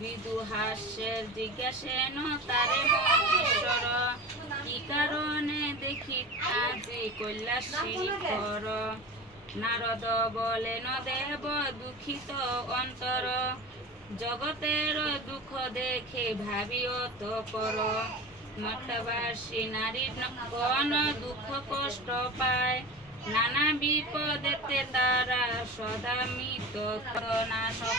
বিদুহাস্যের জিজ্ঞাসেন তারে মহেশ্বর কি কারণে দেখি আজি কৈলাসী কর নারদ বলেন, দেব দুঃখিত অন্তর। জগতের দুঃখ দেখে ভাবিও তো কর মঠবাসী নারী কোন দুঃখ কষ্ট পায়? নানা বিপদেতে তারা সদা মিত। নাশক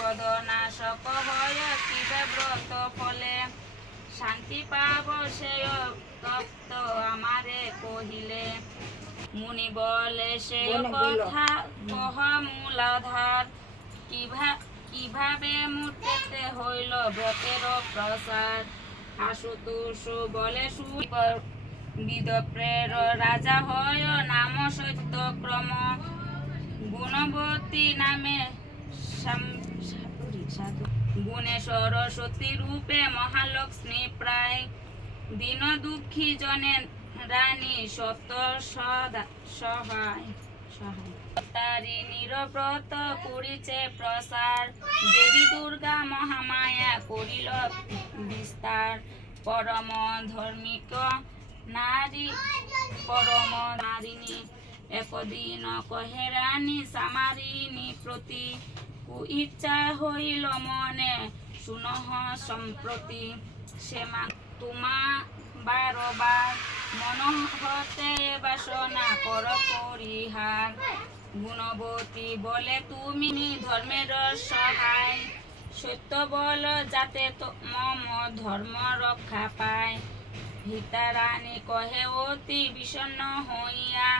বিপদ নাশক হয় কিবা ব্রত ফলে? শান্তি পাব সে তপ্ত আমারে কহিলে। মুনি বলে সে কথা কহ মূলাধার। কিভা কীভাবে মূর্তিতে হইল ব্রতের প্রসাদ আশুতোষ বলে বিদপ্রের রাজা হয় নাম সত্যক্রম গুণবতী নামে সাম- গুণে সরস্বতী রূপে মহালক্ষ্মী প্রায়। দীন দুঃখী জনে রানী সত্য সদা সহায়। তারিণীর করিছে প্রসার। দেবী দুর্গা মহামায়া করিল বিস্তার। পরম ধর্মিক নারী পরম নারিণী। একদিন কহে রানী সামারিণী প্রতি ইচ্ছা হইল মনে শুনহ সম্প্রতি সে মা তোমা বারবার মন হতে বাসনা কর পরিহার। গুণবতী বলে তুমি ধর্মের সহায়, সত্য বল যাতে মম ধর্ম রক্ষা পায়। ভিতারানী কহে অতি বিষণ্ণ হইয়া,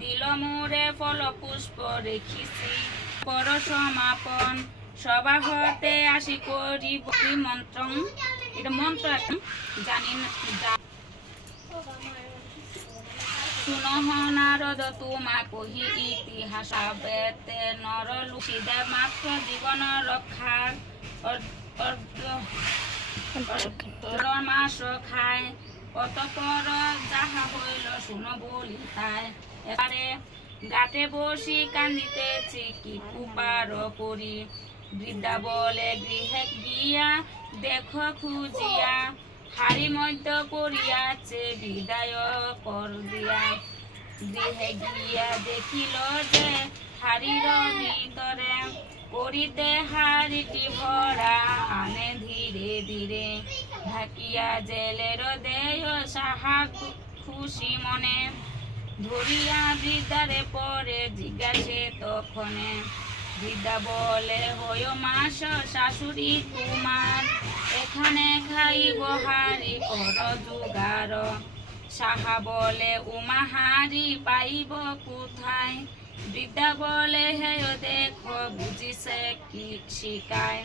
দিল মোরে ফল পুষ্প রেখিছি। পর সমাপন সভা হতে আসি করি মন্ত্র এটা মন্ত্র একটা জানি শুনহ নারদ তোমা কহি ইতিহাস বেতে নর লুচিদে মাত্র জীবন রক্ষার মাস খায় অতপর যাহা হইল শুন বলি তাই এবারে গাটে বসি কান্দিতেছি কি উপার করি বৃদ্ধা বলে, গৃহে গিয়া দেখো খুঁজিয়া, হাড়ি মধ্য করিয়াছে, বিদায় কর দিয়া। গৃহে গিয়া দেখিল যে হাড়ির ভিতরে করিতে হাড়িটি ভরা, আনে ধীরে ধীরে ঢাকিয়া জেলের দেয় সাহা খুশি মনে। ধরিয়া বৃদ্ধারে পরে জিজ্ঞাসে তখনে বৃদ্ধা বলে হয় মাস শাশুড়ি তোমার এখানে খাইব হারি কর জোগার সাহা বলে উমাহারি পাইব কোথায়? বৃদ্ধা বলে হে দেখো, বুঝিছে কি শিকায়?